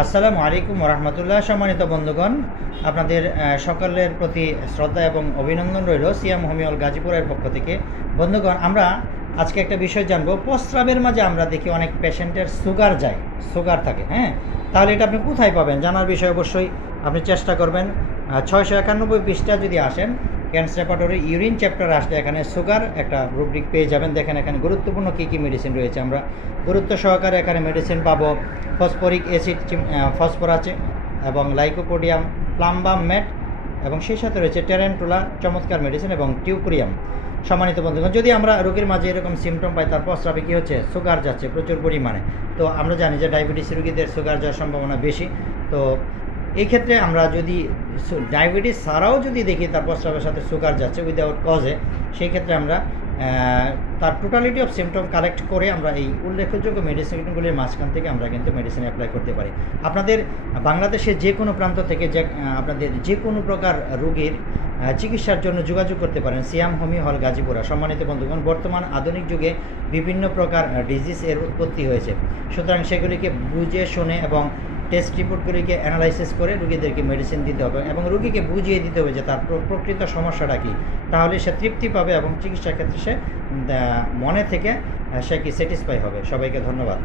আসসালামু আলাইকুম রহমতুল্লাহ। সম্মানিত বন্ধুগণ, আপনাদের সকলের প্রতি শ্রদ্ধা এবং অভিনন্দন রইল সিয়াম হোমিওল গাজীপুরের পক্ষ থেকে। বন্ধুগণ, আমরা আজকে একটা বিষয় জানবো। প্রস্রাবের মাঝে আমরা দেখি অনেক পেশেন্টের সুগার থাকে। হ্যাঁ, তাহলে এটা আপনি কোথায় পাবেন জানার বিষয় অবশ্যই আপনি চেষ্টা করবেন। 691 পৃষ্ঠা যদি আসেন, ক্যান্সারপাটরি ইউরিন চ্যাপ্টার আসলে এখানে সুগার একটা রুব্রিক পেয়ে যাবেন। দেখেন এখানে গুরুত্বপূর্ণ কী কী মেডিসিন রয়েছে। আমরা গুরুত্ব সহকারে এখানে মেডিসিন পাবো। ফসফরিক অ্যাসিড, ফসফরাস এবং লাইকোপোডিয়াম, প্লাম্বাম ম্যাট এবং সেই সাথে রয়েছে টেরেন্টুলা, চমৎকার মেডিসিন এবং টিউকুরিয়াম। সম্মানিত বন্ধুগণ, যদি আমরা রোগীর মাঝে এরকম সিমটম পাই, তার প্রস্রাবে কী হচ্ছে, সুগার যাচ্ছে প্রচুর পরিমাণে, তো আমরা জানি যে ডায়াবেটিস রোগীদের সুগার যাওয়ার সম্ভাবনা বেশি। তো এই ক্ষেত্রে আমরা যদি ডায়াবেটিস ছাড়াও যদি দেখি তার প্রস্রাবের সাথে সুগার যাচ্ছে উইদাউট কজে, সেই ক্ষেত্রে আমরা তার টোটালিটি অফ সিমটম কালেক্ট করে আমরা এই উল্লেখযোগ্য মেডিসিনগুলির মাঝখান থেকে আমরা কিন্তু মেডিসিন অ্যাপ্লাই করতে পারি। আপনাদের বাংলাদেশের যে কোনো প্রান্ত থেকে আপনাদের যে কোনো প্রকার রোগীর চিকিৎসার জন্য যোগাযোগ করতে পারেন সিয়াম হোমিও হল গাজীপুরা। সম্মানিত বন্ধুগণ, বর্তমান আধুনিক যুগে বিভিন্ন প্রকার ডিজিজ এর উৎপত্তি হয়েছে, সুতরাং সেগুলিকে বুঝে শুনে এবং টেস্ট রিপোর্টগুলিকে অ্যানালাইসিস করে রোগীদেরকে মেডিসিন দিতে হবে এবং রোগীকে বুঝিয়ে দিতে হবে যে তার প্রকৃত সমস্যাটা কী। তাহলে সে তৃপ্তি পাবে এবং চিকিৎসা ক্ষেত্রে সে মনে থেকে সে কি স্যাটিসফাই হবে। সবাইকে ধন্যবাদ।